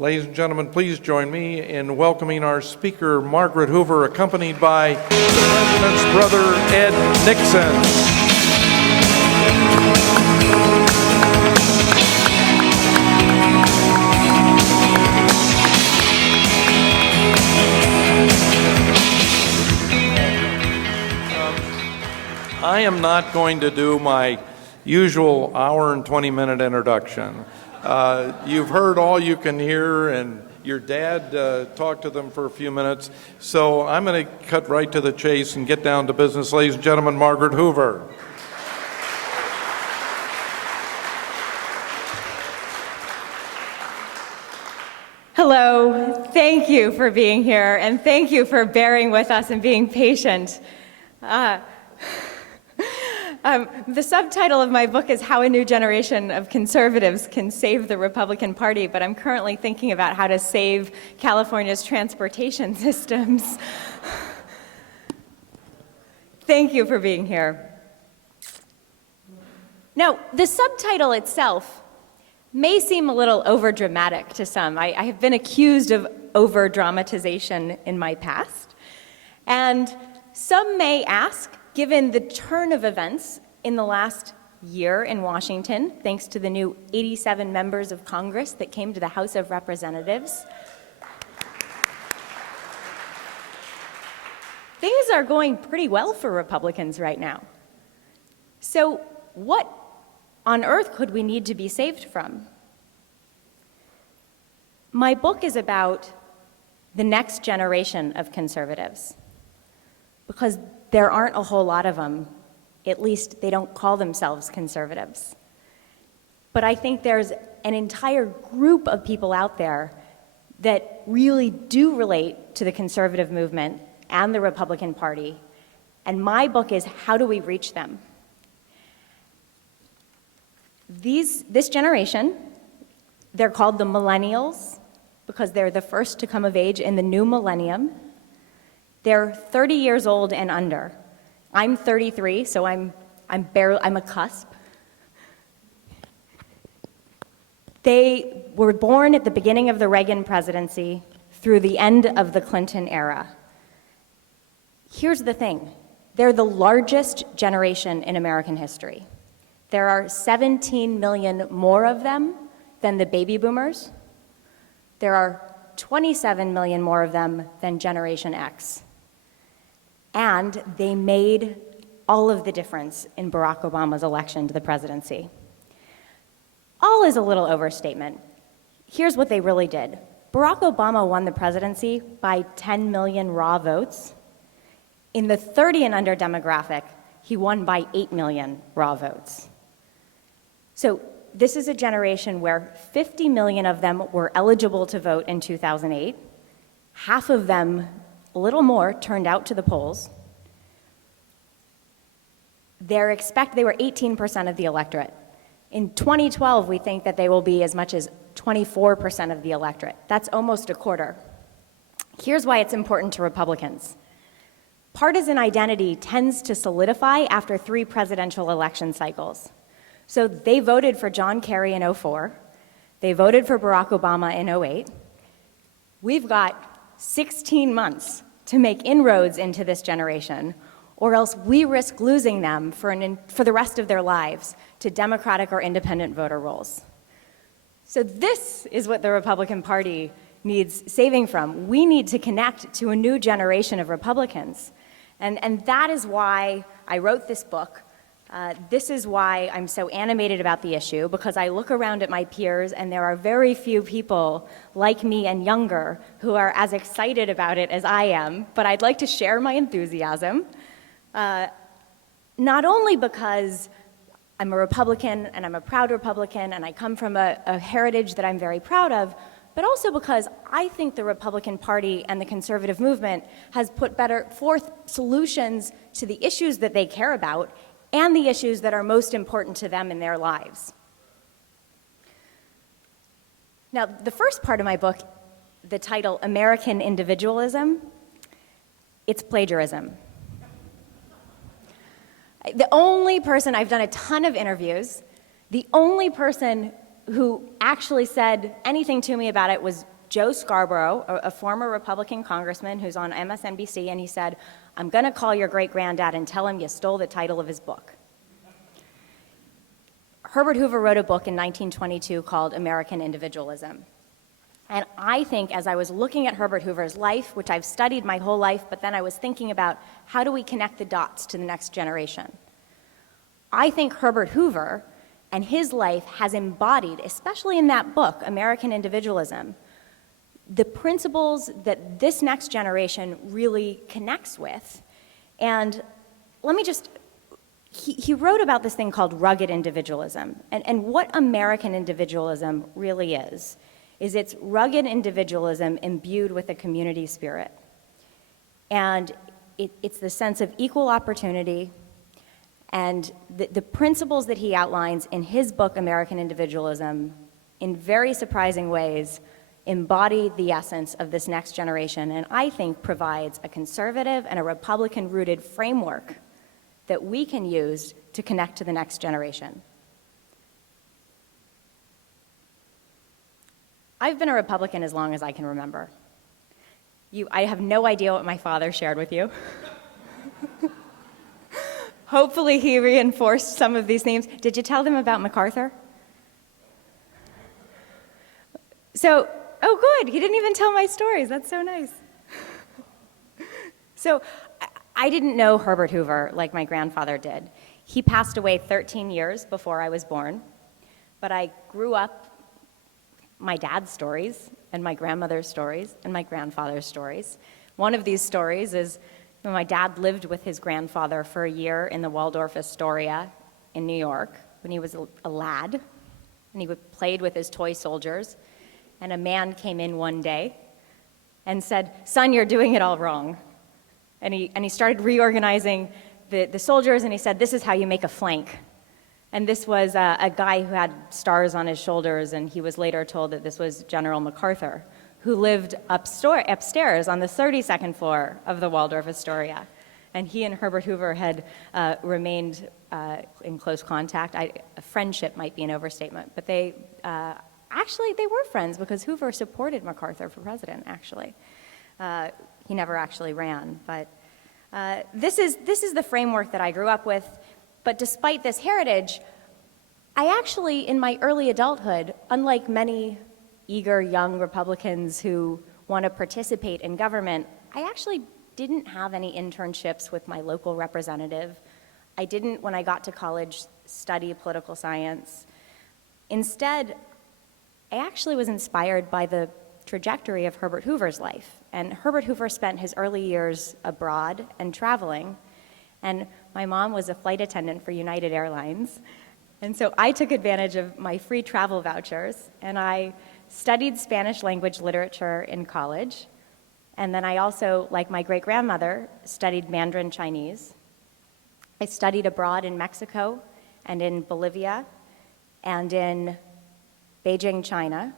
Ladies and gentlemen, please join me in welcoming our speaker, Margaret Hoover, accompanied by the President's brother, Ed Nixon. I am not going to do my usual hour and 20-minute introduction. You've heard all you can hear, and your dad talked to them for a few minutes, so I'm going to cut right to the chase and get down to business. Ladies and gentlemen, Margaret Hoover. Hello, thank you for being here, and thank you for bearing with us and being patient. The subtitle of my book is How a New Generation of Conservatives Can Save the Republican Party, but I'm currently thinking about how to save California's transportation systems. Thank you for being here. Now, the subtitle itself may seem a little overdramatic to some. I have been accused of over-dramatization in my past, and some may ask, given the turn of events in the last year in Washington, thanks to the new 87 members of Congress that came to the House of Representatives, things are going pretty well for Republicans right now. So what on earth could we need to be saved from? My book is about the next generation of conservatives, because there aren't a whole lot of them. At least they don't call themselves conservatives. But I think there's an entire group of people out there that really do relate to the conservative movement and the Republican Party. And my book is, how do we reach them? This generation, they're called the Millennials because they're the first to come of age in the new millennium. They're 30 years old and under. I'm 33, so I'm a cusp. They were born at the beginning of the Reagan presidency through the end of the Clinton era. Here's the thing. They're the largest generation in American history. There are 17 million more of them than the baby boomers. There are 27 million more of them than Generation X. And they made all of the difference in Barack Obama's election to the presidency. All is a little overstatement. Here's what they really did. Barack Obama won the presidency by 10 million raw votes. In the 30 and under demographic, he won by 8 million raw votes. So this is a generation where 50 million of them were eligible to vote in 2008. Half of them, a little more, turned out to the polls. They were 18% of the electorate. In 2012, we think that they will be as much as 24% of the electorate. That's almost a quarter. Here's why it's important to Republicans. Partisan identity tends to solidify after 3 presidential election cycles. So they voted for John Kerry in 2004. They voted for Barack Obama in 2008. We've got 16 months to make inroads into this generation, or else we risk losing them for the rest of their lives to Democratic or independent voter rolls. So this is what the Republican Party needs saving from. We need to connect to a new generation of Republicans. And that is why I wrote this book. This is why I'm so animated about the issue, because I look around at my peers and there are very few people like me and younger who are as excited about it as I am, but I'd like to share my enthusiasm, not only because I'm a Republican and I'm a proud Republican and I come from a heritage that I'm very proud of, but also because I think the Republican Party and the conservative movement has put forth solutions to the issues that they care about and the issues that are most important to them in their lives. Now, the first part of my book, the title, American Individualism, it's plagiarism. The only person, I've done a ton of interviews, the only person who actually said anything to me about it was Joe Scarborough, a former Republican congressman who's on MSNBC, and he said, "I'm going to call your great-granddad and tell him you stole the title of his book." Herbert Hoover wrote a book in 1922 called American Individualism. And I think as I was looking at Herbert Hoover's life, which I've studied my whole life, but then I was thinking about how do we connect the dots to the next generation. I think Herbert Hoover and his life has embodied, especially in that book, American Individualism, the principles that this next generation really connects with. And let me just, he wrote about this thing called rugged individualism. And what American individualism really is it's rugged individualism imbued with a community spirit. And it's the sense of equal opportunity, and the principles that he outlines in his book, American Individualism, in very surprising ways, embody the essence of this next generation, and I think provides a conservative and a Republican-rooted framework that we can use to connect to the next generation. I've been a Republican as long as I can remember. I have no idea what my father shared with you. Hopefully he reinforced some of these themes. Did you tell them about MacArthur? So, oh good, he didn't even tell my stories. That's so nice. So, I didn't know Herbert Hoover like my grandfather did. He passed away 13 years before I was born, but I grew up my dad's stories and my grandmother's stories and my grandfather's stories. One of these stories is when my dad lived with his grandfather for a year in the Waldorf Astoria in New York when he was a lad, and he played with his toy soldiers, and a man came in one day and said, "Son, you're doing it all wrong." And he started reorganizing the soldiers, and he said, "This is how you make a flank." And this was a guy who had stars on his shoulders, and he was later told that this was General MacArthur, who lived upstairs on the 32nd floor of the Waldorf Astoria. And he and Herbert Hoover had remained in close contact. A friendship might be an overstatement, but they were friends because Hoover supported MacArthur for president, actually. He never actually ran, but this is the framework that I grew up with. But despite this heritage, I actually, in my early adulthood, unlike many eager young Republicans who want to participate in government, I actually didn't have any internships with my local representative. I didn't, when I got to college, study political science. Instead, I actually was inspired by the trajectory of Herbert Hoover's life. And Herbert Hoover spent his early years abroad and traveling. And my mom was a flight attendant for United Airlines. And so I took advantage of my free travel vouchers, and I studied Spanish language literature in college. And then I also, like my great-grandmother, studied Mandarin Chinese. I studied abroad in Mexico and in Bolivia and in Beijing, China.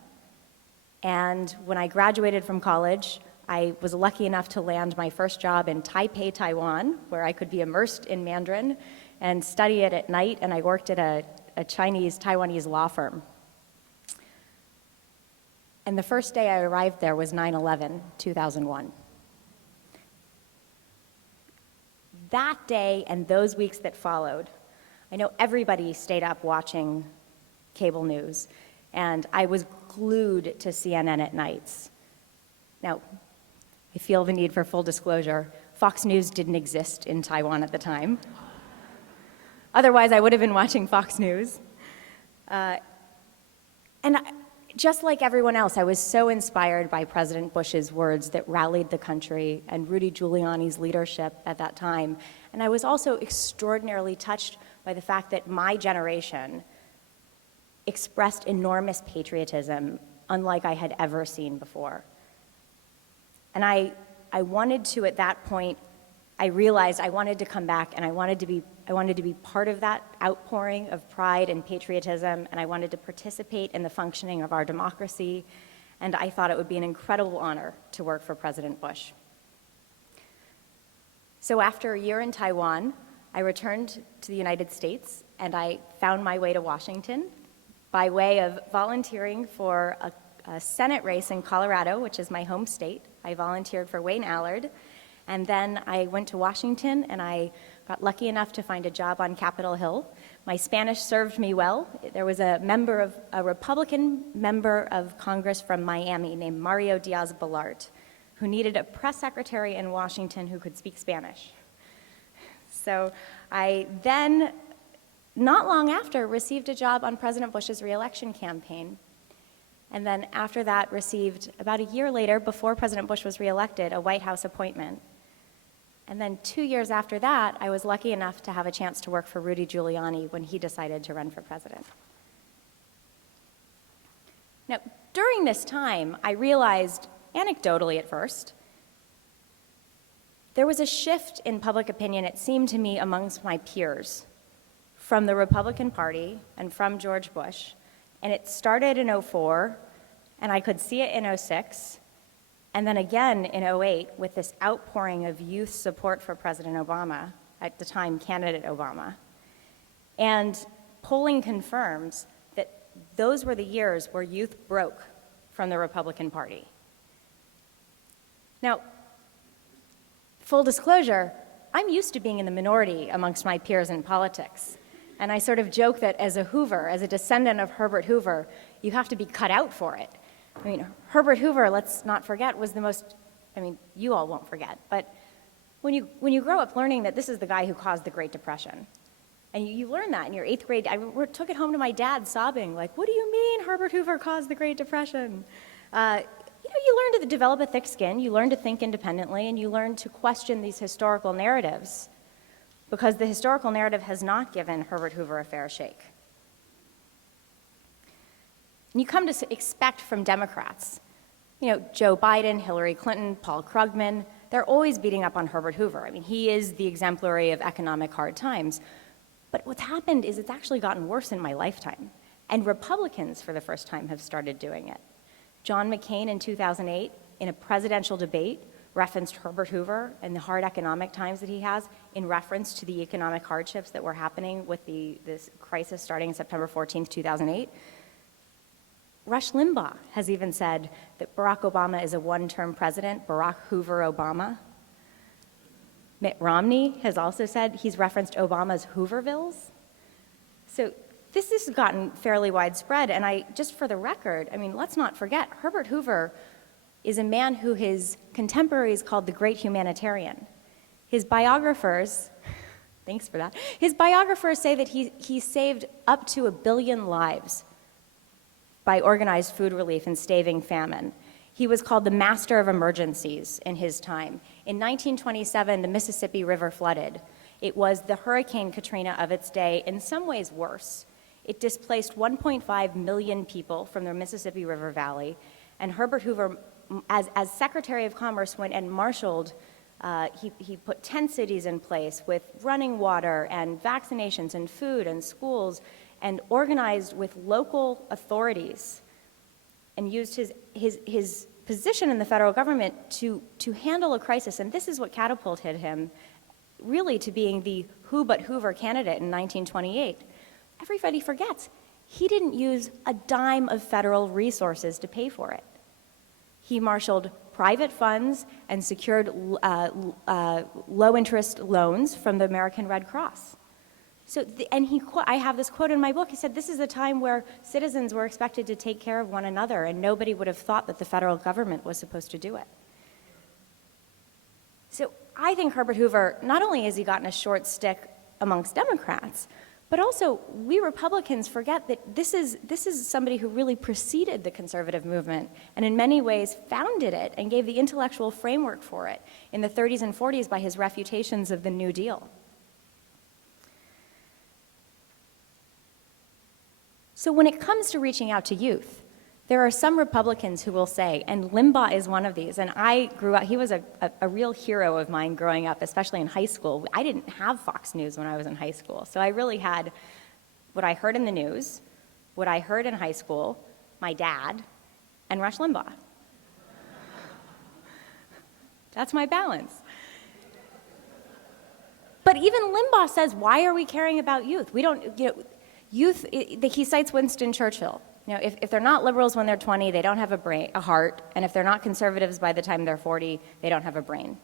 And when I graduated from college, I was lucky enough to land my first job in Taipei, Taiwan, where I could be immersed in Mandarin and study it at night, and I worked at a Chinese-Taiwanese law firm. And the first day I arrived there was 9/11, 2001. That day and those weeks that followed, I know everybody stayed up watching cable news, and I was glued to CNN at nights. Now, I feel the need for full disclosure. Fox News didn't exist in Taiwan at the time. Otherwise, I would have been watching Fox News. Just like everyone else, I was so inspired by President Bush's words that rallied the country and Rudy Giuliani's leadership at that time. And I was also extraordinarily touched by the fact that my generation expressed enormous patriotism, unlike I had ever seen before. And I wanted to, at that point, I realized I wanted to come back, and I wanted to be part of that outpouring of pride and patriotism, and I wanted to participate in the functioning of our democracy, and I thought it would be an incredible honor to work for President Bush. So after a year in Taiwan, I returned to the United States, and I found my way to Washington by way of volunteering for a Senate race in Colorado, which is my home state. I volunteered for Wayne Allard, and then I went to Washington, and I got lucky enough to find a job on Capitol Hill. My Spanish served me well. There was a Republican member of Congress from Miami named Mario Diaz-Balart, who needed a press secretary in Washington who could speak Spanish. So I then, not long after, received a job on President Bush's reelection campaign. And then after that, received, about a year later, before President Bush was reelected, a White House appointment. And then 2 years after that, I was lucky enough to have a chance to work for Rudy Giuliani when he decided to run for president. Now, during this time, I realized, anecdotally at first, there was a shift in public opinion, it seemed to me, amongst my peers from the Republican Party and from George Bush. And it started in '04, and I could see it in '06, and then again in '08 with this outpouring of youth support for President Obama, at the time candidate Obama. And polling confirms that those were the years where youth broke from the Republican Party. Now, full disclosure, I'm used to being in the minority amongst my peers in politics. And I sort of joke that as a Hoover, as a descendant of Herbert Hoover, you have to be cut out for it. I mean, Herbert Hoover, let's not forget, was the most, I mean, you all won't forget, but when you grow up learning that this is the guy who caused the Great Depression, and you learn that in your 8th grade, I took it home to my dad sobbing, like, what do you mean Herbert Hoover caused the Great Depression? You learn to develop a thick skin, you learn to think independently, and you learn to question these historical narratives, because the historical narrative has not given Herbert Hoover a fair shake. And you come to expect from Democrats, Joe Biden, Hillary Clinton, Paul Krugman, they're always beating up on Herbert Hoover. I mean, he is the exemplary of economic hard times. But what's happened is it's actually gotten worse in my lifetime. And Republicans, for the first time, have started doing it. John McCain in 2008, in a presidential debate, referenced Herbert Hoover and the hard economic times that he has in reference to the economic hardships that were happening with this crisis starting September 14th, 2008. Rush Limbaugh has even said that Barack Obama is a one-term president, Barack Hoover Obama. Mitt Romney has also said he's referenced Obama's Hoovervilles. So this has gotten fairly widespread, and just for the record, let's not forget, Herbert Hoover is a man who his contemporaries called the great humanitarian. His biographers, thanks for that, his biographers say that he saved up to 1 billion lives by organized food relief and staving famine. He was called the master of emergencies in his time. In 1927, the Mississippi River flooded. It was the Hurricane Katrina of its day, in some ways worse. It displaced 1.5 million people from the Mississippi River Valley, and Herbert Hoover, as Secretary of Commerce, went and marshaled, he put 10 cities in place with running water and vaccinations and food and schools, and organized with local authorities and used his position in the federal government to handle a crisis. And this is what catapulted him really to being the who but Hoover candidate in 1928. Everybody forgets, he didn't use a dime of federal resources to pay for it. He marshaled private funds and secured low-interest loans from the American Red Cross. So, I have this quote in my book. He said, this is a time where citizens were expected to take care of one another, and nobody would have thought that the federal government was supposed to do it. So I think Herbert Hoover, not only has he gotten a short stick amongst Democrats, but also we Republicans forget that this is somebody who really preceded the conservative movement and in many ways founded it and gave the intellectual framework for it in the 30s and 40s by his refutations of the New Deal. So when it comes to reaching out to youth, there are some Republicans who will say, and Limbaugh is one of these, and I grew up, he was a real hero of mine growing up, especially in high school. I didn't have Fox News when I was in high school, so I really had what I heard in the news, what I heard in high school, my dad, and Rush Limbaugh. That's my balance. But even Limbaugh says, why are we caring about youth? We don't, He cites Winston Churchill. If they're not liberals when they're 20, they don't have a heart, and if they're not conservatives by the time they're 40, they don't have a brain.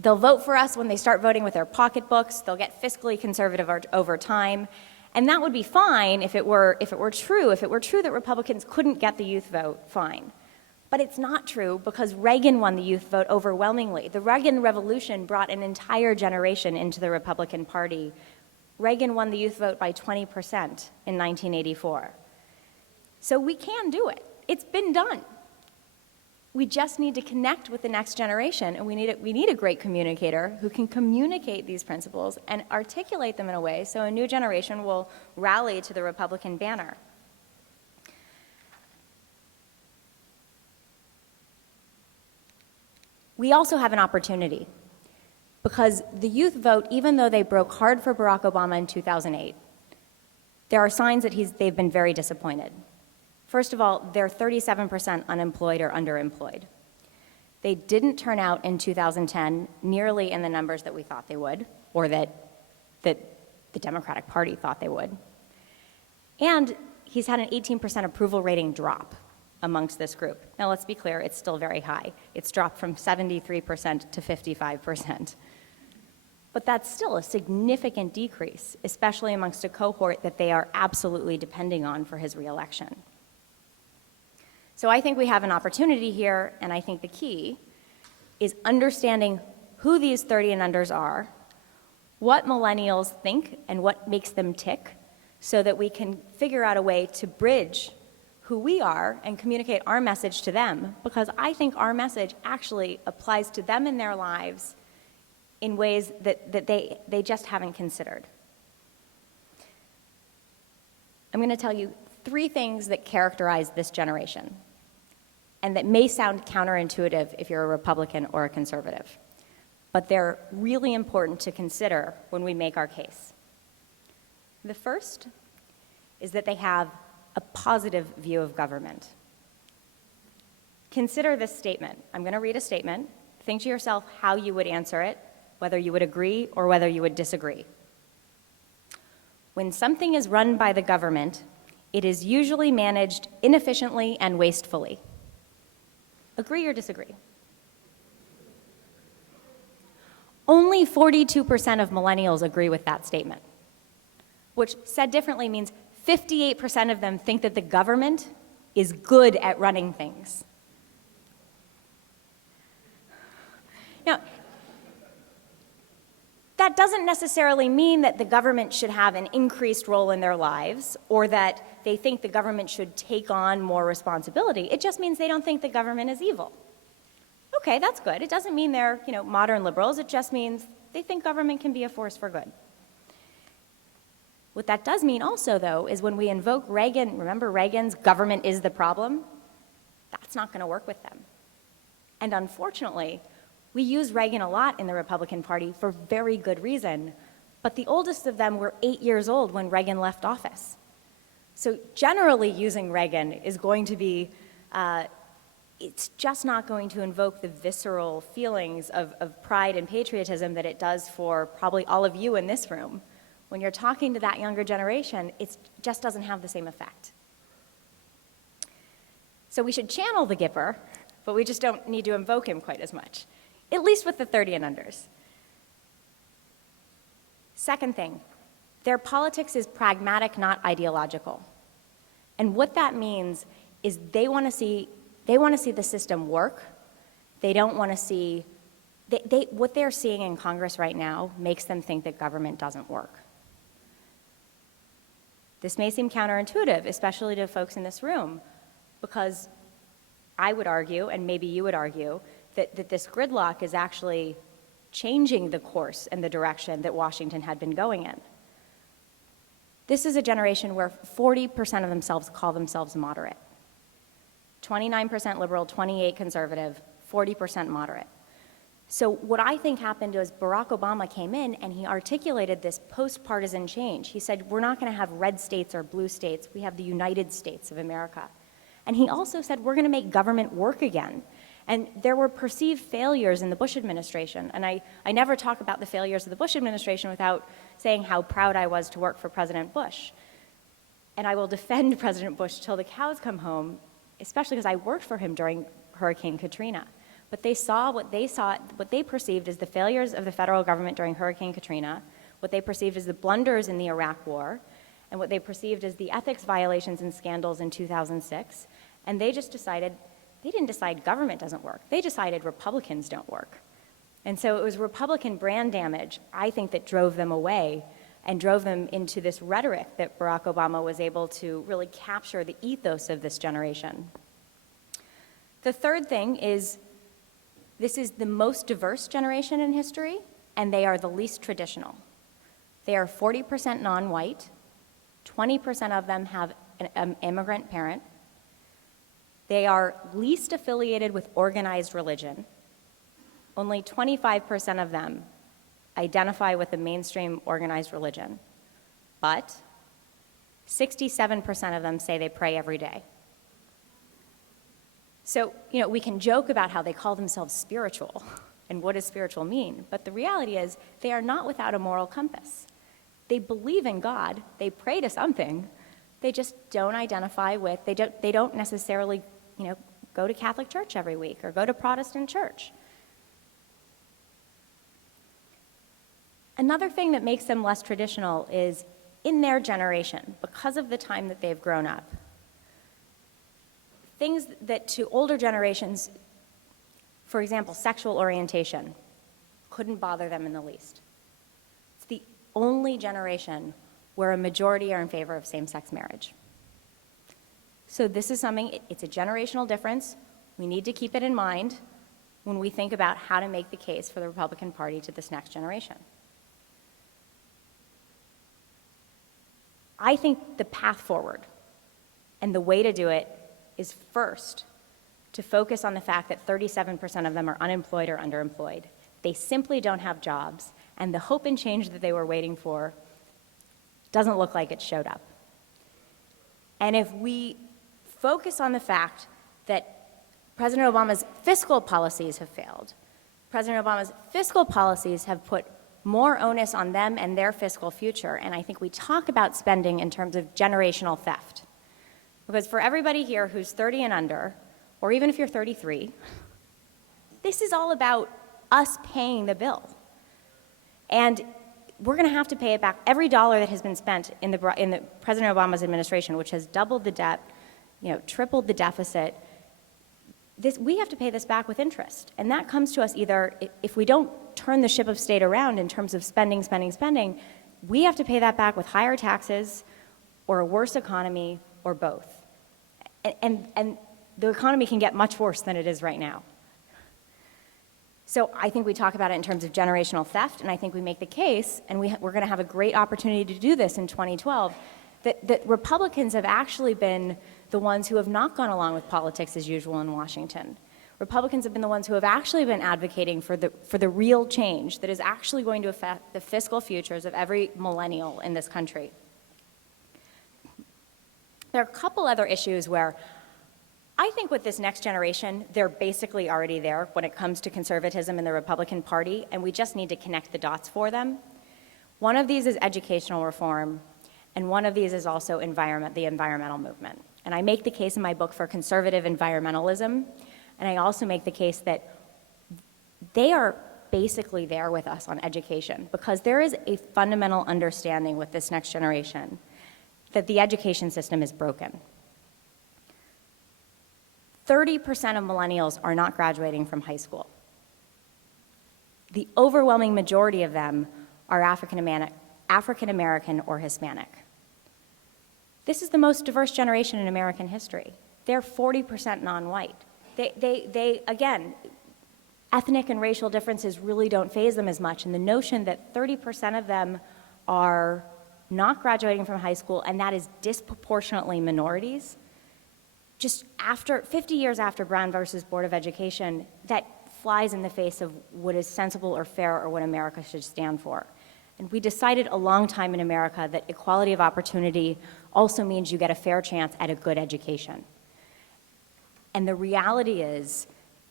They'll vote for us when they start voting with their pocketbooks. They'll get fiscally conservative over time, and that would be fine if it were true. If it were true that Republicans couldn't get the youth vote, fine. But it's not true because Reagan won the youth vote overwhelmingly. The Reagan Revolution brought an entire generation into the Republican Party. Reagan won the youth vote by 20% in 1984. So we can do it. It's been done. We just need to connect with the next generation, and we need a great communicator who can communicate these principles and articulate them in a way so a new generation will rally to the Republican banner. We also have an opportunity because the youth vote, even though they broke hard for Barack Obama in 2008, there are signs that they've been very disappointed. First of all, they're 37% unemployed or underemployed. They didn't turn out in 2010 nearly in the numbers that we thought they would, or that the Democratic Party thought they would. And he's had an 18% approval rating drop amongst this group. Now, let's be clear, it's still very high. It's dropped from 73% to 55%. But that's still a significant decrease, especially amongst a cohort that they are absolutely depending on for his reelection. So I think we have an opportunity here, and I think the key is understanding who these 30 and unders are, what millennials think and what makes them tick, so that we can figure out a way to bridge who we are and communicate our message to them, because I think our message actually applies to them in their lives in ways that they just haven't considered. I'm going to tell you 3 things that characterize this generation, and that may sound counterintuitive if you're a Republican or a conservative, but they're really important to consider when we make our case. The first is that they have a positive view of government. Consider this statement. I'm going to read a statement. Think to yourself how you would answer it, whether you would agree or whether you would disagree. When something is run by the government, it is usually managed inefficiently and wastefully. Agree or disagree? Only 42% of millennials agree with that statement, which said differently means 58% of them think that the government is good at running things. Now, that doesn't necessarily mean that the government should have an increased role in their lives or that they think the government should take on more responsibility. It just means they don't think the government is evil. Okay, that's good. It doesn't mean they're, modern liberals. It just means they think government can be a force for good. What that does mean also, though, is when we invoke Reagan, remember Reagan's government is the problem? That's not going to work with them. And unfortunately, we use Reagan a lot in the Republican Party for very good reason, but the oldest of them were 8 years old when Reagan left office. So generally using Reagan is going to be, it's just not going to invoke the visceral feelings of pride and patriotism that it does for probably all of you in this room. When you're talking to that younger generation, it just doesn't have the same effect. So we should channel the Gipper, but we just don't need to invoke him quite as much, at least with the 30 and unders. Second thing, their politics is pragmatic, not ideological. And what that means is they want to see the system work. They don't want to see, what they're seeing in Congress right now makes them think that government doesn't work. This may seem counterintuitive, especially to folks in this room, because I would argue, and maybe you would argue, that this gridlock is actually changing the course and the direction that Washington had been going in. This is a generation where 40% of themselves call themselves moderate. 29% liberal, 28% conservative, 40% moderate. So what I think happened was Barack Obama came in and he articulated this post-partisan change. He said, we're not going to have red states or blue states. We have the United States of America. And he also said, we're going to make government work again. And there were perceived failures in the Bush administration. And I never talk about the failures of the Bush administration without saying how proud I was to work for President Bush. And I will defend President Bush till the cows come home, especially because I worked for him during Hurricane Katrina. But they saw, what they perceived as the failures of the federal government during Hurricane Katrina, what they perceived as the blunders in the Iraq War, and what they perceived as the ethics violations and scandals in 2006. And they just decided, they didn't decide government doesn't work. They decided Republicans don't work. And so it was Republican brand damage, I think, that drove them away and drove them into this rhetoric that Barack Obama was able to really capture the ethos of this generation. The third thing is, this is the most diverse generation in history, and they are the least traditional. They are 40% non-white, 20% of them have an immigrant parent. They are least affiliated with organized religion. Only 25% of them identify with the mainstream organized religion, but 67% of them say they pray every day. So, we can joke about how they call themselves spiritual and what does spiritual mean, but the reality is they are not without a moral compass. They believe in God, they pray to something, they just don't identify with, they don't necessarily, go to Catholic church every week or go to Protestant church. Another thing that makes them less traditional is in their generation, because of the time that they've grown up, things that to older generations, for example, sexual orientation, couldn't bother them in the least. It's the only generation where a majority are in favor of same-sex marriage. So this is something, it's a generational difference. We need to keep it in mind when we think about how to make the case for the Republican Party to this next generation. I think the path forward and the way to do it is first to focus on the fact that 37% of them are unemployed or underemployed. They simply don't have jobs, and the hope and change that they were waiting for doesn't look like it showed up. And if we focus on the fact that President Obama's fiscal policies have failed, President Obama's fiscal policies have put more onus on them and their fiscal future, and I think we talk about spending in terms of generational theft. Because for everybody here who's 30 and under, or even if you're 33, this is all about us paying the bill. And we're going to have to pay it back. Every dollar that has been spent in the President Obama's administration, which has doubled the debt, tripled the deficit, we have to pay this back with interest. And that comes to us either, if we don't turn the ship of state around in terms of spending, we have to pay that back with higher taxes or a worse economy or both. And the economy can get much worse than it is right now. So I think we talk about it in terms of generational theft, and I think we make the case, and we're going to have a great opportunity to do this in 2012, that Republicans have actually been the ones who have not gone along with politics as usual in Washington. Republicans have been the ones who have actually been advocating for the real change that is actually going to affect the fiscal futures of every millennial in this country. There are a couple other issues where I think with this next generation, they're basically already there when it comes to conservatism in the Republican Party, and we just need to connect the dots for them. One of these is educational reform, and one of these is also the environmental movement. And I make the case in my book for conservative environmentalism, and I also make the case that they are basically there with us on education, because there is a fundamental understanding with this next generation that the education system is broken. 30% of millennials are not graduating from high school. The overwhelming majority of them are African American or Hispanic. This is the most diverse generation in American history. They're 40% non-white. They again, ethnic and racial differences really don't faze them as much, and the notion that 30% of them are not graduating from high school, and that is disproportionately minorities, just 50 years after Brown versus Board of Education, that flies in the face of what is sensible or fair or what America should stand for. And we decided a long time in America that equality of opportunity also means you get a fair chance at a good education. And the reality is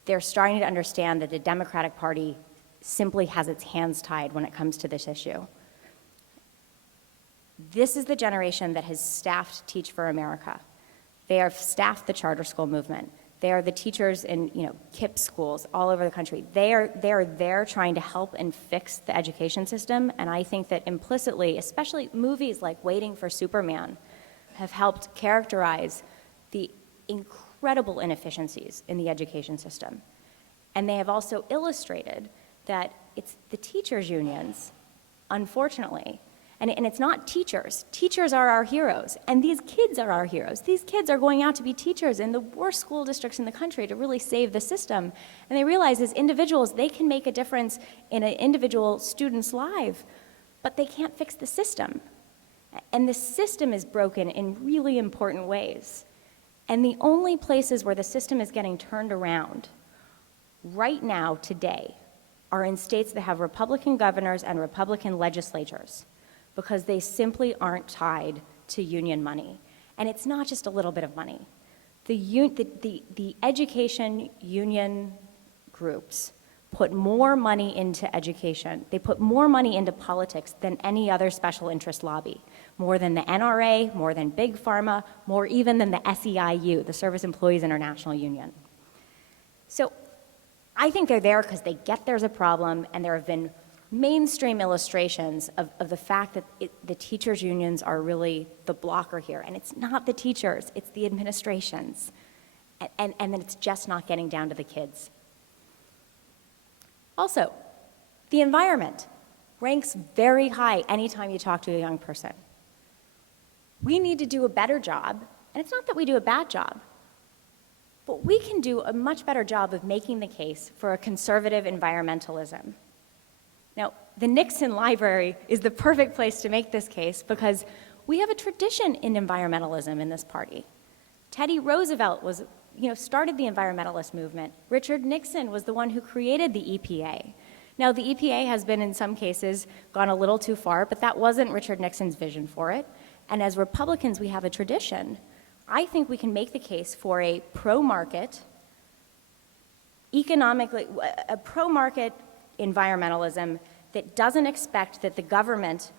they're starting to understand that the Democratic Party simply has its hands tied when it comes to this issue. This is the generation that has staffed Teach for America. They have staffed the charter school movement. They are the teachers in KIPP schools all over the country. They are there trying to help and fix the education system, and I think that implicitly, especially movies like Waiting for Superman, have helped characterize the incredible inefficiencies in the education system. And they have also illustrated that it's the teachers' unions, unfortunately, and it's not teachers. Teachers are our heroes, and these kids are our heroes. These kids are going out to be teachers in the worst school districts in the country to really save the system. And they realize as individuals, they can make a difference in an individual student's life, but they can't fix the system. And the system is broken in really important ways. And the only places where the system is getting turned around right now, today, are in states that have Republican governors and Republican legislatures, because they simply aren't tied to union money. And it's not just a little bit of money. The education union groups put more money into education. They put more money into politics than any other special interest lobby, more than the NRA, more than Big Pharma, more even than the SEIU, the Service Employees International Union. So I think they're there because they get there's a problem, and there have been mainstream illustrations of the fact that the teachers' unions are really the blocker here. And it's not the teachers, it's the administrations. And then it's just not getting down to the kids. Also, the environment ranks very high anytime you talk to a young person. We need to do a better job, and it's not that we do a bad job, but we can do a much better job of making the case for a conservative environmentalism. Now, the Nixon Library is the perfect place to make this case because we have a tradition in environmentalism in this party. Teddy Roosevelt started the environmentalist movement. Richard Nixon was the one who created the EPA. Now, the EPA has been, in some cases, gone a little too far, but that wasn't Richard Nixon's vision for it. And as Republicans, we have a tradition. I think we can make the case for a pro-market, a pro-market environmentalism that doesn't expect that the government,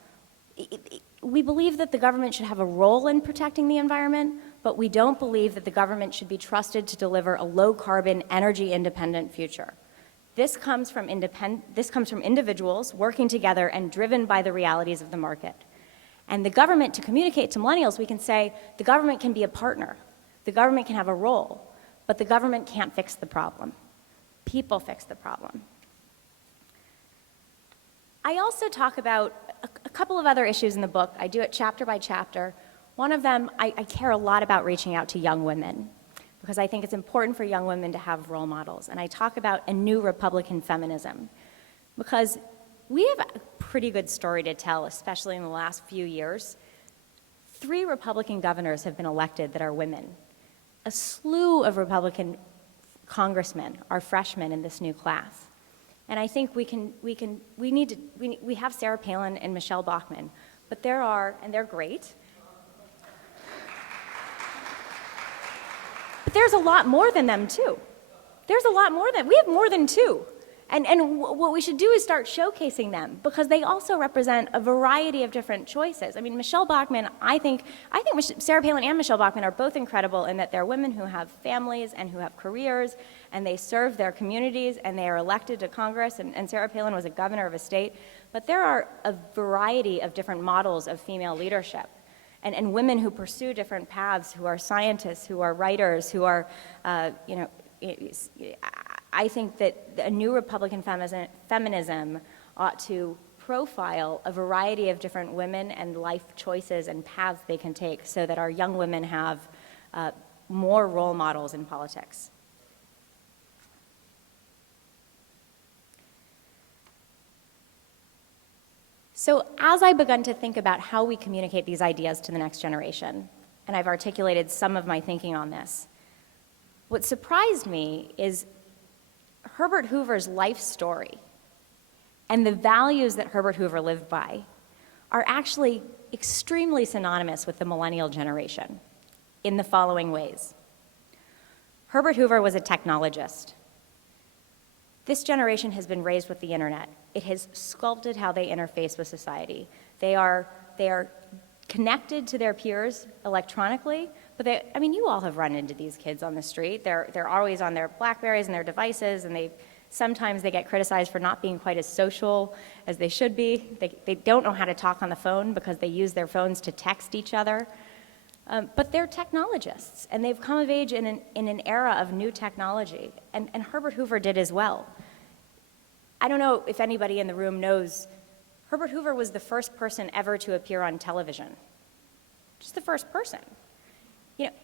we believe that the government should have a role in protecting the environment, but we don't believe that the government should be trusted to deliver a low-carbon, energy-independent future. This comes from individuals working together and driven by the realities of the market. And the government, to communicate to millennials, we can say the government can be a partner, the government can have a role, but the government can't fix the problem. People fix the problem. I also talk about a couple of other issues in the book. I do it chapter by chapter. One of them, I care a lot about reaching out to young women because I think it's important for young women to have role models. And I talk about a new Republican feminism because we have a pretty good story to tell, especially in the last few years. 3 Republican governors have been elected that are women. A slew of Republican congressmen are freshmen in this new class. And I think we have Sarah Palin and Michelle Bachmann, but and they're great. But there's a lot more than them too. We have more than 2. And what we should do is start showcasing them because they also represent a variety of different choices. I mean, Michelle Bachmann, I think Sarah Palin and Michelle Bachmann are both incredible in that they're women who have families and who have careers and they serve their communities and they are elected to Congress, and Sarah Palin was a governor of a state. But there are a variety of different models of female leadership and women who pursue different paths, who are scientists, who are writers, who are, I think that a new Republican feminism ought to profile a variety of different women and life choices and paths they can take so that our young women have more role models in politics. So as I begun to think about how we communicate these ideas to the next generation, and I've articulated some of my thinking on this, what surprised me is Herbert Hoover's life story and the values that Herbert Hoover lived by are actually extremely synonymous with the millennial generation in the following ways. Herbert Hoover was a technologist. This generation has been raised with the internet. It has sculpted how they interface with society. They are connected to their peers electronically, but you all have run into these kids on the street. They're always on their Blackberries and their devices, and sometimes they get criticized for not being quite as social as they should be. They don't know how to talk on the phone because they use their phones to text each other. But they're technologists, and they've come of age in an era of new technology, and Herbert Hoover did as well. I don't know if anybody in the room knows, Herbert Hoover was the first person ever to appear on television. Just the first person.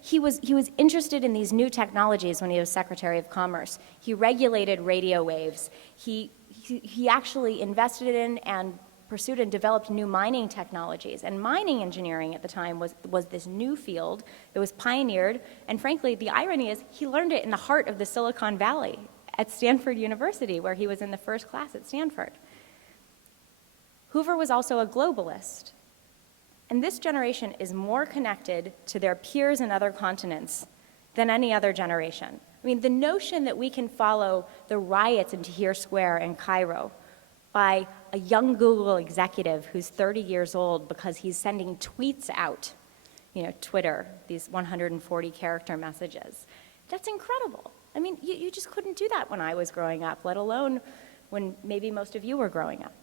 He was interested in these new technologies when he was Secretary of Commerce. He regulated radio waves. He actually invested in and pursued and developed new mining technologies. And mining engineering at the time was this new field that was pioneered. And frankly, the irony is he learned it in the heart of the Silicon Valley at Stanford University, where he was in the first class at Stanford. Hoover was also a globalist. And this generation is more connected to their peers in other continents than any other generation. The notion that we can follow the riots in Tahrir Square in Cairo by a young Google executive who's 30 years old because he's sending tweets out, Twitter, these 140 character messages. That's incredible. You just couldn't do that when I was growing up, let alone when maybe most of you were growing up.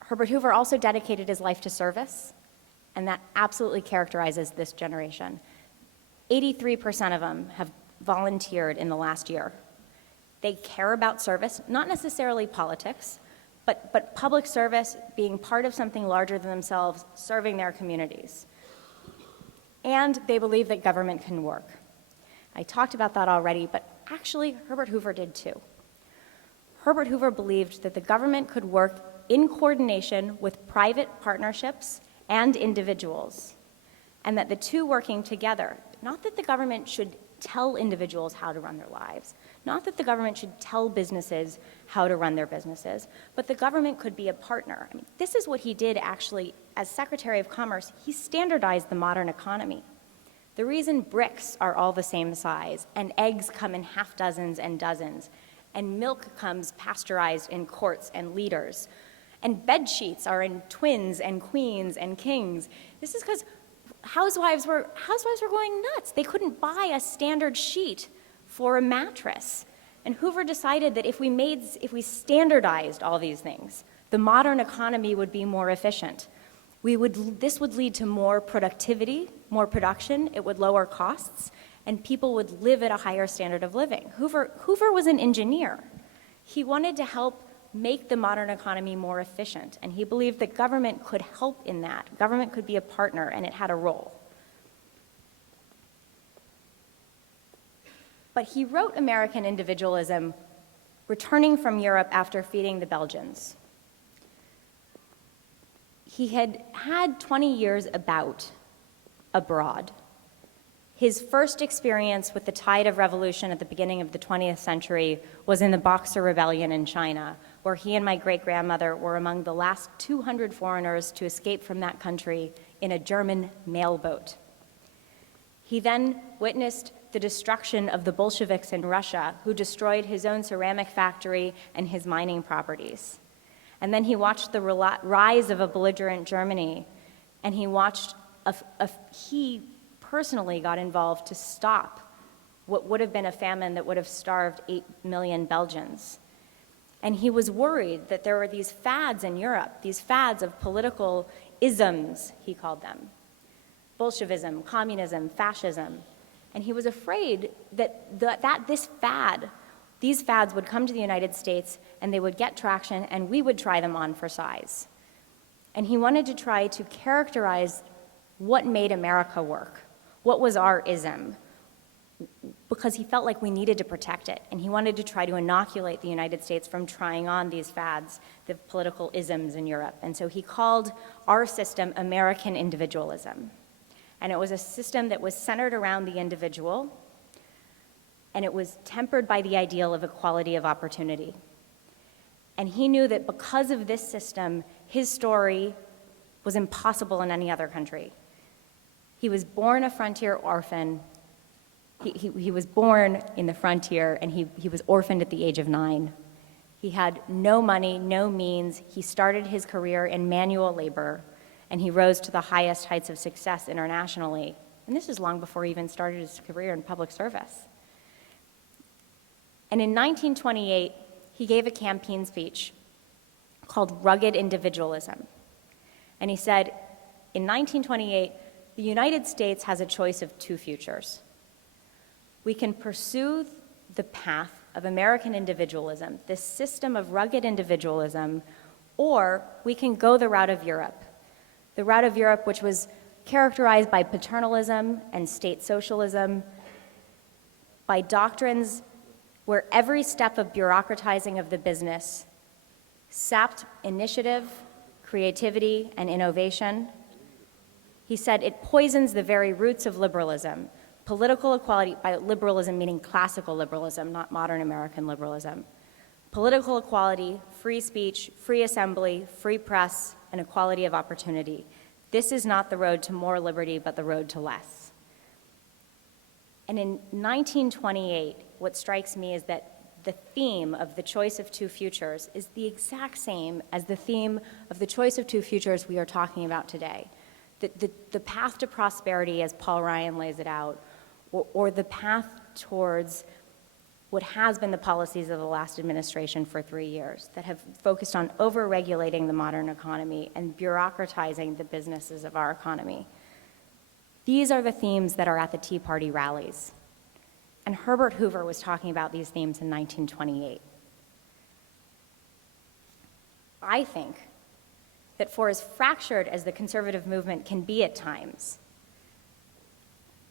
Herbert Hoover also dedicated his life to service, and that absolutely characterizes this generation. 83% of them have volunteered in the last year. They care about service, not necessarily politics, but public service, being part of something larger than themselves, serving their communities. And they believe that government can work. I talked about that already, but actually Herbert Hoover did too. Herbert Hoover believed that the government could work in coordination with private partnerships and individuals, and that the two working together, not that the government should tell individuals how to run their lives, not that the government should tell businesses how to run their businesses, but the government could be a partner. This is what he did actually as Secretary of Commerce. He standardized the modern economy. The reason bricks are all the same size, and eggs come in half dozens and dozens, and milk comes pasteurized in quarts and liters, and bed sheets are in twins and queens and kings. This is because housewives were going nuts. They couldn't buy a standard sheet for a mattress. And Hoover decided that if we standardized all these things, the modern economy would be more efficient. This would lead to more productivity, more production, it would lower costs, and people would live at a higher standard of living. Hoover was an engineer. He wanted to help make the modern economy more efficient, and he believed that government could help in that. Government could be a partner, and it had a role. But he wrote American Individualism returning from Europe after feeding the Belgians. He had had 20 years abroad. His first experience with the tide of revolution at the beginning of the 20th century was in the Boxer Rebellion in China, where he and my great-grandmother were among the last 200 foreigners to escape from that country in a German mailboat. He then witnessed the destruction of the Bolsheviks in Russia, who destroyed his own ceramic factory and his mining properties. And then he watched the rise of a belligerent Germany, and he personally got involved to stop what would have been a famine that would have starved 8 million Belgians. And he was worried that there were these fads in Europe, these fads of political isms, he called them. Bolshevism, communism, fascism. And he was afraid that these fads would come to the United States and they would get traction and we would try them on for size. And he wanted to try to characterize what made America work. What was our ism? Because he felt like we needed to protect it, and he wanted to try to inoculate the United States from trying on these fads, the political isms in Europe. And so he called our system American Individualism. And it was a system that was centered around the individual, and it was tempered by the ideal of equality of opportunity. And he knew that because of this system, his story was impossible in any other country. He was born a frontier orphan, He was born in the frontier, and he was orphaned at the age of 9. He had no money, no means. He started his career in manual labor, and he rose to the highest heights of success internationally. And this is long before he even started his career in public service. And in 1928, he gave a campaign speech called Rugged Individualism. And he said, in 1928, the United States has a choice of two futures. We can pursue the path of American individualism, this system of rugged individualism, or we can go the route of Europe. The route of Europe, which was characterized by paternalism and state socialism, by doctrines where every step of bureaucratizing of the business sapped initiative, creativity, and innovation. He said it poisons the very roots of liberalism. Political equality, by liberalism meaning classical liberalism, not modern American liberalism. Political equality, free speech, free assembly, free press, and equality of opportunity. This is not the road to more liberty, but the road to less. And in 1928, what strikes me is that the theme of the choice of two futures is the exact same as the theme of the choice of two futures we are talking about today. The path to prosperity, as Paul Ryan lays it out, or the path towards what has been the policies of the last administration for 3 years that have focused on over-regulating the modern economy and bureaucratizing the businesses of our economy. These are the themes that are at the Tea Party rallies. And Herbert Hoover was talking about these themes in 1928. I think that for as fractured as the conservative movement can be at times,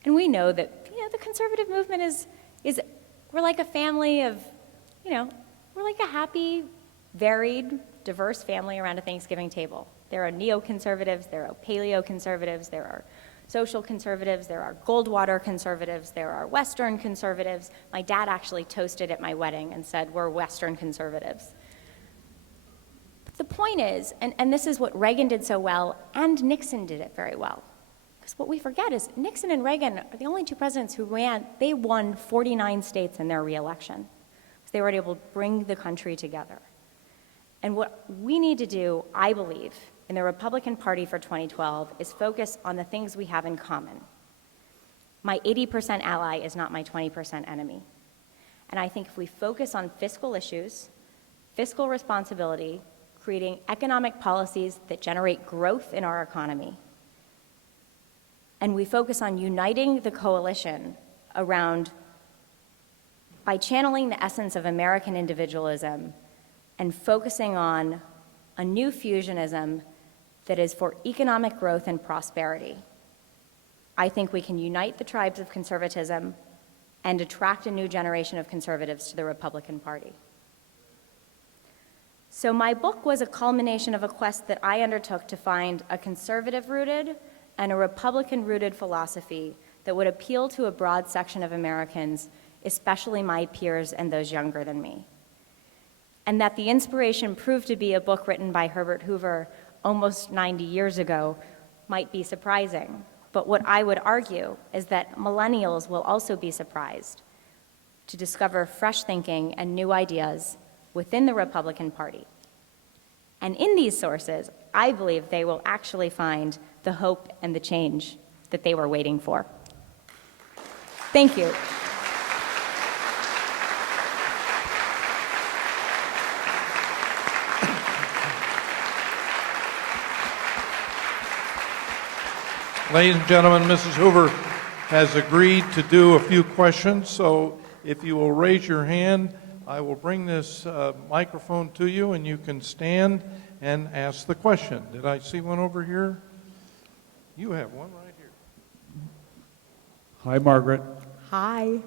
and we know that the conservative movement is we're like a family of, we're like a happy, varied, diverse family around a Thanksgiving table. There are neoconservatives, there are paleoconservatives, there are social conservatives, there are Goldwater conservatives, there are Western conservatives. My dad actually toasted at my wedding and said, we're Western conservatives. But the point is, and this is what Reagan did so well, and Nixon did it very well. Because what we forget is Nixon and Reagan are the only two presidents who they won 49 states in their reelection. So they were able to bring the country together. And what we need to do, I believe, in the Republican Party for 2012 is focus on the things we have in common. My 80% ally is not my 20% enemy. And I think if we focus on fiscal issues, fiscal responsibility, creating economic policies that generate growth in our economy, and we focus on uniting the coalition around, by channeling the essence of American individualism and focusing on a new fusionism that is for economic growth and prosperity, I think we can unite the tribes of conservatism and attract a new generation of conservatives to the Republican Party. So my book was a culmination of a quest that I undertook to find a conservative-rooted and a Republican-rooted philosophy that would appeal to a broad section of Americans, especially my peers and those younger than me. And that the inspiration proved to be a book written by Herbert Hoover almost 90 years ago might be surprising. But what I would argue is that millennials will also be surprised to discover fresh thinking and new ideas within the Republican Party. And in these sources, I believe they will actually find the hope and the change that they were waiting for. Thank you. Ladies and gentlemen, Mrs. Hoover has agreed to do a few questions, so if you will raise your hand, I will bring this microphone to you and you can stand and ask the question. Did I see one over here? You have one right here. Hi, Margaret. Hi.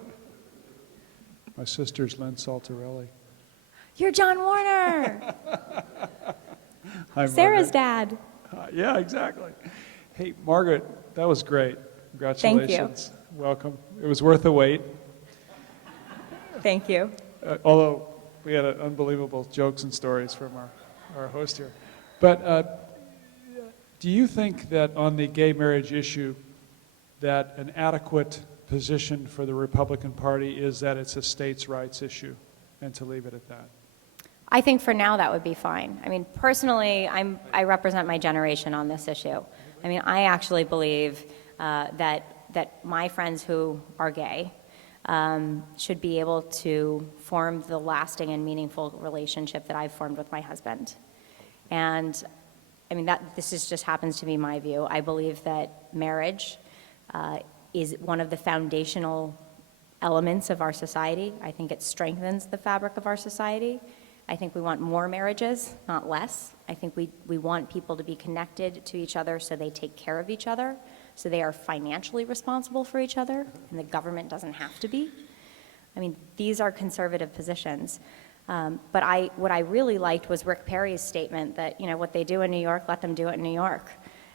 My sister's Lynn Saltarelli. You're John Warner. Hi, Sarah's Margaret. dad. Yeah, exactly. Hey, Margaret, that was great. Congratulations. Thank you. Welcome. It was worth the wait. Thank you. Although we had unbelievable jokes and stories from our host here. But do you think that on the gay marriage issue that an adequate position for the Republican Party is that it's a states' rights issue, and to leave it at that? I think for now that would be fine. I mean, personally, I represent my generation on this issue. I mean, I actually believe that my friends who are gay should be able to form the lasting and meaningful relationship that I've formed with my husband. And I mean, just happens to be my view. I believe that marriage is one of the foundational elements of our society. I think it strengthens the fabric of our society. I think we want more marriages, not less. I think we want people to be connected to each other so they take care of each other, so they are financially responsible for each other, and the government doesn't have to be. I mean, these are conservative positions. But what I really liked was Rick Perry's statement that, what they do in New York, let them do it in New York.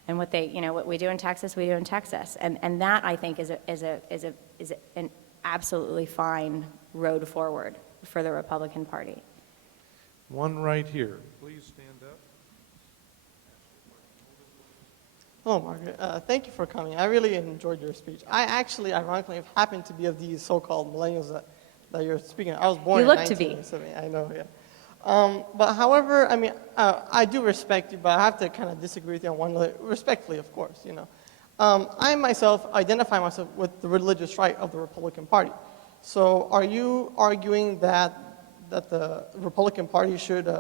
And what we do in Texas, we do in Texas. And that, I think, is an absolutely fine road forward for the Republican Party. One right here. Please stand up. Hello, Margaret. Thank you for coming. I really enjoyed your speech. I actually, ironically, have happened to be of these so-called millennials that you're speaking of. I was born You in look to be. 1970. I know, yeah. But however, I mean, I do respect you, but I have to kind of disagree with you on one level, respectfully, of course, I myself identify myself with the religious right of the Republican Party. So are you arguing that the Republican Party should,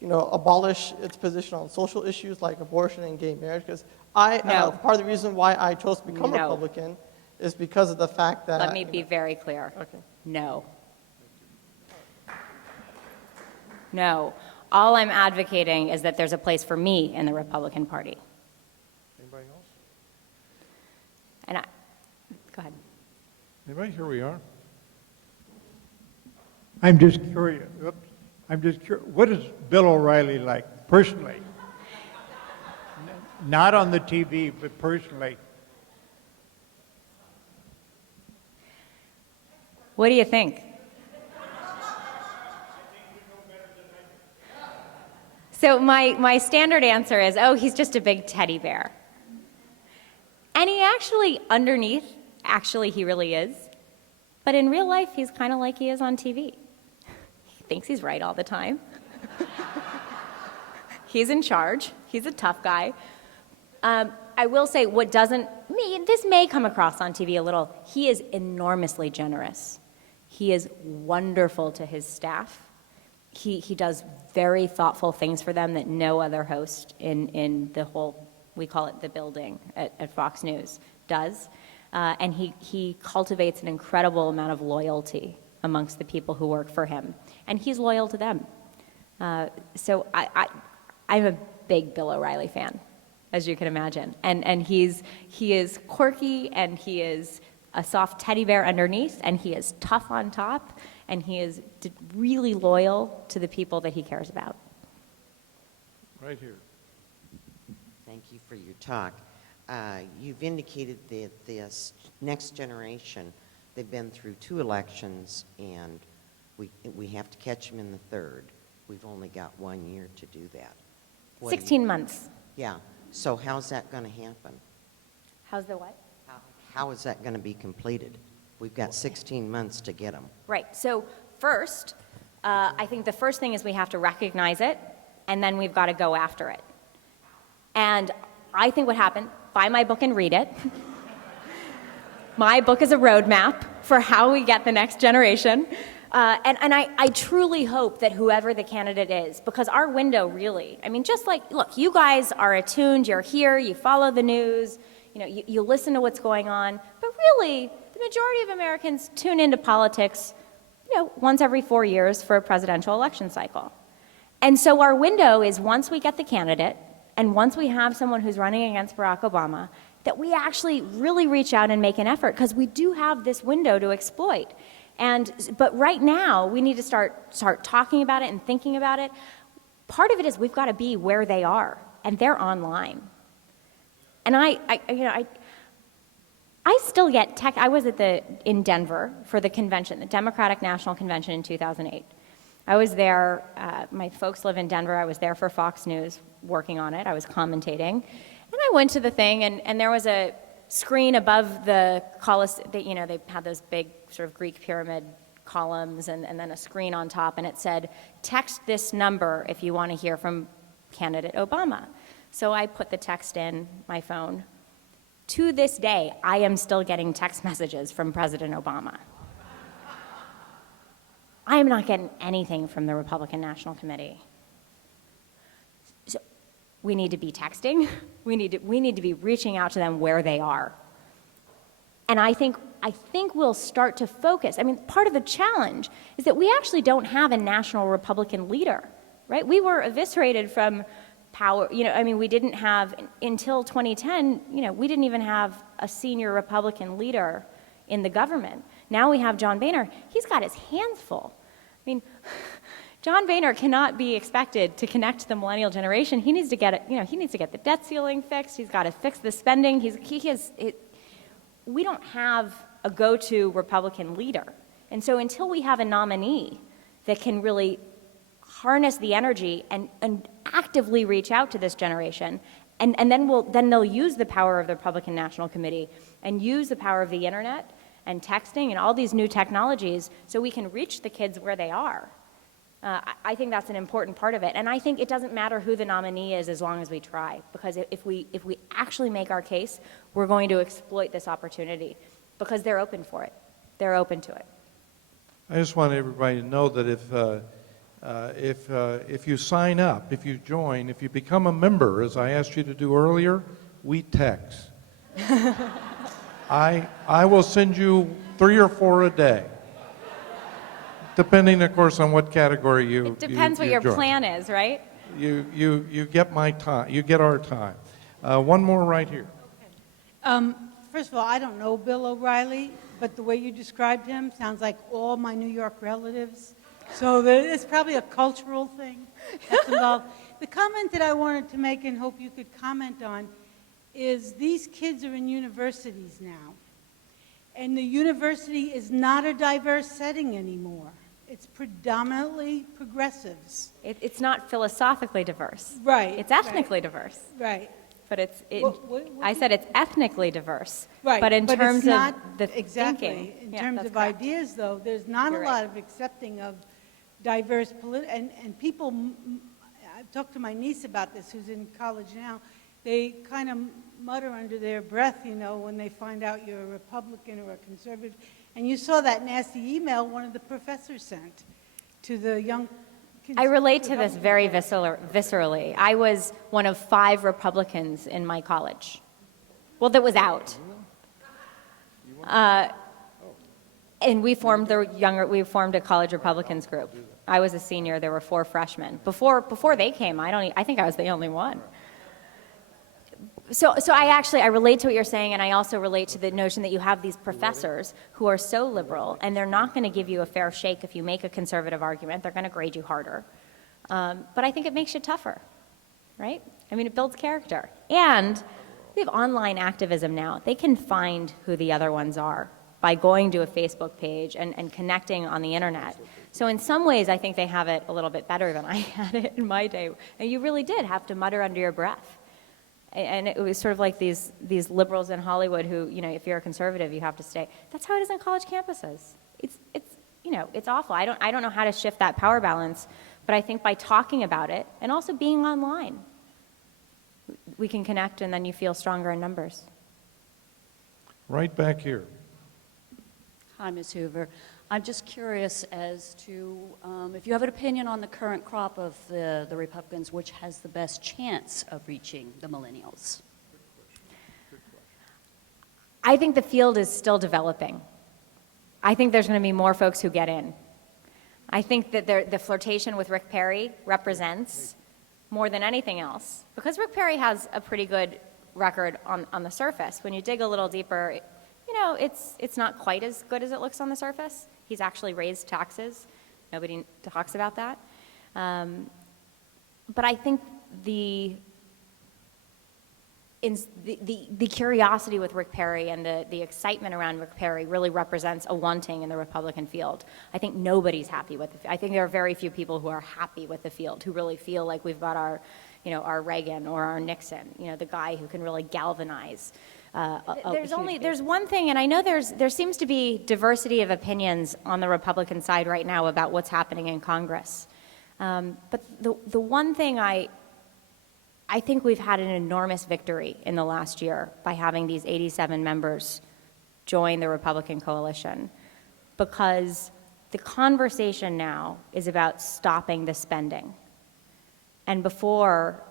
abolish its position on social issues like abortion and gay marriage? Because No. part of the reason why I chose to become No. Republican is because of the fact that. Let me be very clear. Okay. No. No. All I'm advocating is that there's a place for me in the Republican Party. Anybody else? And go ahead. Anybody? Here we are. I'm just curious. What is Bill O'Reilly like personally? Not on the TV, but personally. What do you think? So my standard answer is, oh, he's just a big teddy bear. And he actually, underneath, he really is. But in real life, he's kind of like he is on TV. He thinks he's right all the time. He's in charge. He's a tough guy. I will say this may come across on TV a little, he is enormously generous. He is wonderful to his staff. He does very thoughtful things for them that no other host in the whole, we call it the building at Fox News, does. And he cultivates an incredible amount of loyalty amongst the people who work for him. And he's loyal to them. So I'm a big Bill O'Reilly fan, as you can imagine. And he is quirky, and he is a soft teddy bear underneath, and he is tough on top, and he is really loyal to the people that he cares about. Right here. Thank you for your talk. You've indicated that this next generation, they've been through 2 elections, and we have to catch them in the 3rd. We've only got 1 year to do that. 16 months. Yeah. So how's that going to happen? How's the what? How is that going to be completed? We've got 16 months to get them. Right. So first, I think the first thing is we have to recognize it, and then we've got to go after it. And I think what happened, buy my book and read it. My book is a roadmap for how we get the next generation. And I truly hope that whoever the candidate is, because our window really, I mean, just like, look, you guys are attuned, you're here, you follow the news, you listen to what's going on, but really, the majority of Americans tune into politics, once every 4 years for a presidential election cycle. And so our window is once we get the candidate, and once we have someone who's running against Barack Obama, that we actually really reach out and make an effort, because we do have this window to exploit. But right now, we need to start talking about it and thinking about it. Part of it is we've got to be where they are, and they're online. And I still get tech. I was in Denver for the convention, the Democratic National Convention in 2008. I was there. My folks live in Denver. I was there for Fox News, working on it. I was commentating, and I went to the thing, and there was a screen above the Colosseum, they had those big sort of Greek pyramid columns and then a screen on top, and it said, text this number if you want to hear from candidate Obama. So I put the text in my phone. To this day, I am still getting text messages from President Obama. I am not getting anything from the Republican National Committee. So we need to be texting. We need to be reaching out to them where they are. And I think we'll start to focus. I mean, part of the challenge is that we actually don't have a national Republican leader, right? We were eviscerated from power. We didn't have, until 2010, we didn't even have a senior Republican leader in the government. Now we have John Boehner. He's got his hands full. I mean, John Boehner cannot be expected to connect the millennial generation. He needs to get the debt ceiling fixed. He's got to fix the spending. We don't have a go-to Republican leader. And so until we have a nominee that can really harness the energy and actively reach out to this generation, and then they'll use the power of the Republican National Committee and use the power of the internet and texting and all these new technologies so we can reach the kids where they are. I think that's an important part of it. And I think it doesn't matter who the nominee is as long as we try, because if we actually make our case, we're going to exploit this opportunity because they're open for it. They're open to it. I just want everybody to know that if you sign up, if you join, if you become a member, as I asked you to do earlier, we text. I will send you 3 or 4 a day, depending, of course, on what category you It depends what you your join. plan is, right? You get my time. You get our time. One more right here. First of all, I don't know Bill O'Reilly, but the way you described him sounds like all my New York relatives. So it's probably a cultural thing that's involved. The comment that I wanted to make and hope you could comment on is these kids are in universities now. And the university is not a diverse setting anymore. It's predominantly progressives. It's not philosophically diverse. Right. It's ethnically diverse. Right. But What I said it's ethnically diverse. Right. But in it's terms not, of the exactly. thinking. In Yeah, terms that's of correct. ideas, though, there's not You're a right. lot of accepting of diverse and people. I've talked to my niece about this, who's in college now. They kind of mutter under their breath, when they find out you're a Republican or a conservative. And you saw that nasty email one of the professors sent to the young. I relate to this very viscerally. I was one of 5 Republicans in my college. Well, that was out. And we formed a college Republicans group. I was a senior. There were 4 freshmen. Before they came, I think I was the only one. So I relate to what you're saying, and I also relate to the notion that you have these professors who are so liberal, and they're not going to give you a fair shake if you make a conservative argument. They're going to grade you harder. But I think it makes you tougher, right? I mean, it builds character. And we have online activism now. They can find who the other ones are by going to a Facebook page and connecting on the internet. So in some ways, I think they have it a little bit better than I had it in my day. And you really did have to mutter under your breath. And it was sort of like these liberals in Hollywood who, if you're a conservative, you have to stay. That's how it is on college campuses. It's awful. I don't know how to shift that power balance, but I think by talking about it and also being online, we can connect, and then you feel stronger in numbers. Right back here. Hi, Ms. Hoover. I'm just curious as to if you have an opinion on the current crop of the Republicans, which has the best chance of reaching the millennials? I think the field is still developing. I think there's going to be more folks who get in. I think that the flirtation with Rick Perry represents more than anything else, because Rick Perry has a pretty good record on the surface. When you dig a little deeper, it's not quite as good as it looks on the surface. He's actually raised taxes. Nobody talks about that. But I think the curiosity with Rick Perry and the excitement around Rick Perry really represents a wanting in the Republican field. I think nobody's happy with it. I think there are very few people who are happy with the field, who really feel like we've got our Reagan or our Nixon, the guy who can really galvanize There's one thing, and I know there seems to be diversity of opinions on the Republican side right now about what's happening in Congress. But the one thing I think we've had an enormous victory in the last year by having these 87 members join the Republican coalition, because the conversation now is about stopping the spending. And before,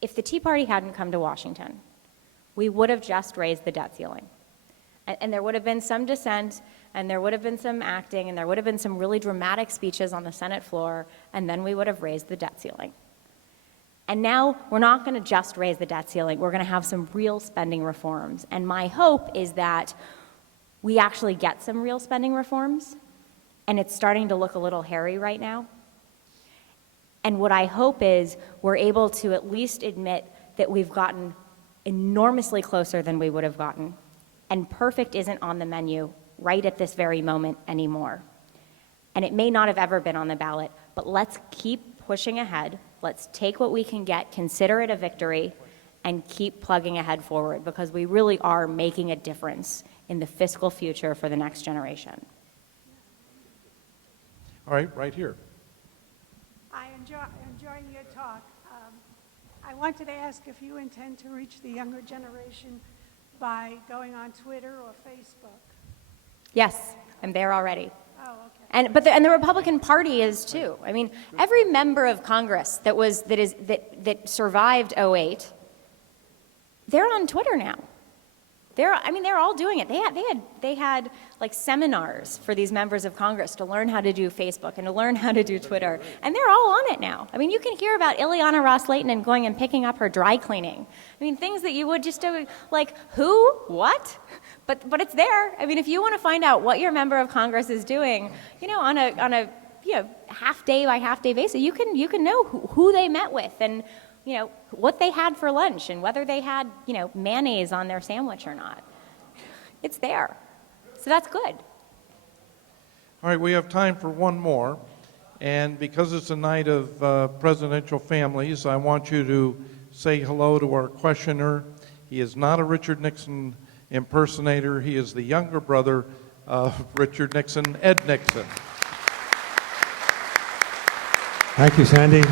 if the Tea Party hadn't come to Washington, we would have just raised the debt ceiling. And there would have been some dissent, and there would have been some acting, and there would have been some really dramatic speeches on the Senate floor, and then we would have raised the debt ceiling. And now we're not going to just raise the debt ceiling. We're going to have some real spending reforms. And my hope is that we actually get some real spending reforms, and it's starting to look a little hairy right now. And what I hope is we're able to at least admit that we've gotten enormously closer than we would have gotten, and perfect isn't on the menu right at this very moment anymore. And it may not have ever been on the ballot, but let's keep pushing ahead. Let's take what we can get, consider it a victory, and keep plugging ahead forward, because we really are making a difference in the fiscal future for the next generation. All right, right here. I enjoying your talk. I wanted to ask if you intend to reach the younger generation by going on Twitter or Facebook. Yes, I'm there already. Oh, okay. And the Republican Party is too. I mean, every member of Congress that survived '08, they're on Twitter now. They're all doing it. They had like seminars for these members of Congress to learn how to do Facebook and to learn how to do Twitter, and they're all on it now. I mean, you can hear about Ileana Ros-Lehtinen and going and picking up her dry cleaning. I mean, things that you would just do, like, who, what? But it's there. I mean, if you want to find out what your member of Congress is doing, on a half day by half day basis, you can know who they met with and what they had for lunch and whether they had, mayonnaise on their sandwich or not. It's there. So that's good. All right, we have time for one more. And because it's a night of presidential families, I want you to say hello to our questioner. He is not a Richard Nixon impersonator. He is the younger brother of Richard Nixon, Ed Nixon. Thank you, Sandy.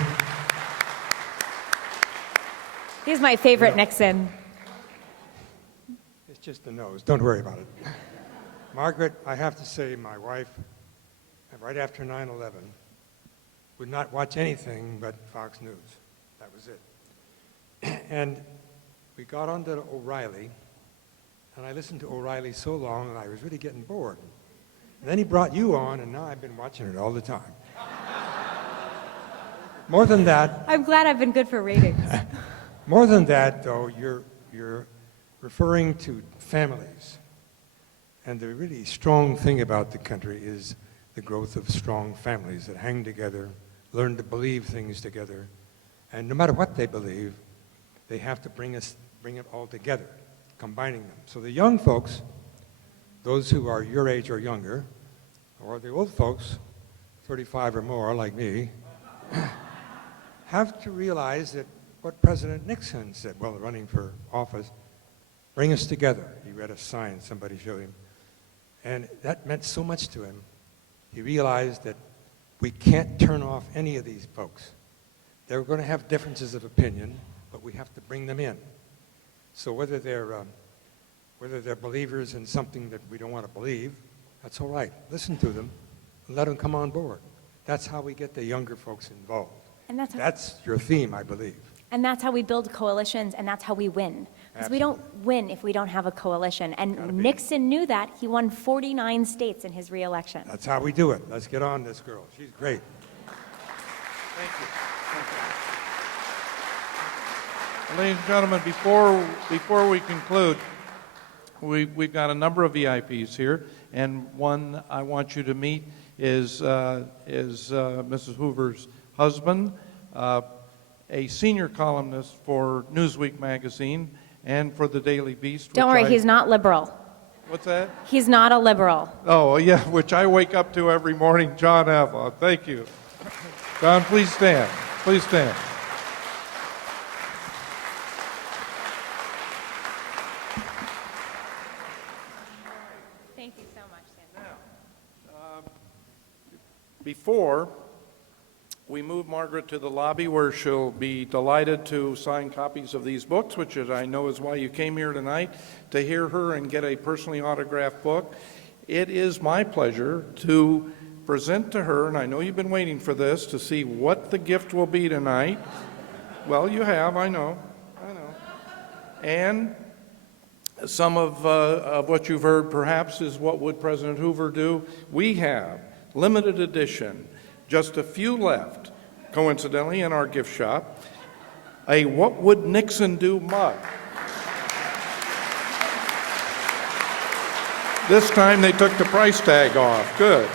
He's my favorite Nixon. It's just the nose. Don't worry about it. Margaret, I have to say, my wife, right after 9/11, would not watch anything but Fox News. That was it. And we got on to O'Reilly, and I listened to O'Reilly so long, and I was really getting bored. And then he brought you on, and now I've been watching it all the time. More than that... I'm glad I've been good for ratings. More than that, though, you're referring to families. And the really strong thing about the country is the growth of strong families that hang together, learn to believe things together, and no matter what they believe, they have to bring it all together, combining them. So the young folks, those who are your age or younger, or the old folks, 35 or more like me, have to realize that what President Nixon said while running for office, bring us together. He read a sign somebody showed him. And that meant so much to him. He realized that we can't turn off any of these folks. They're going to have differences of opinion, but we have to bring them in. So whether they're believers in something that we don't want to believe, that's all right. Listen to them and let them come on board. That's how we get the younger folks involved. And that's your theme, I believe. And that's how we build coalitions, and that's how we win. Because we don't win if we don't have a coalition. And Nixon knew that. He won 49 states in his reelection. That's how we do it. Let's get on this girl. She's great. Thank you. Ladies and gentlemen, before we conclude, we've got a number of VIPs here, and one I want you to meet is Mrs. Hoover's husband, a senior columnist for Newsweek magazine and for the Daily Beast. Don't worry, he's not liberal. What's that? He's not a liberal. Oh, yeah, which I wake up to every morning, John Avalon. Thank you. John, please stand. Please stand. Before we move Margaret to the lobby where she'll be delighted to sign copies of these books, which is, I know is why you came here tonight, to hear her and get a personally autographed book, it is my pleasure to present to her, and I know you've been waiting for this, to see what the gift will be tonight. Well, you have, I know. And some of what you've heard perhaps is what would President Hoover do. We have limited edition, just a few left, coincidentally, in our gift shop, a What Would Nixon Do mug. This time they took the price tag off. Good.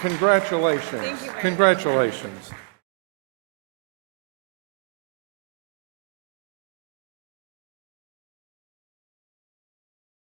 Congratulations. Thank you very much. Congratulations.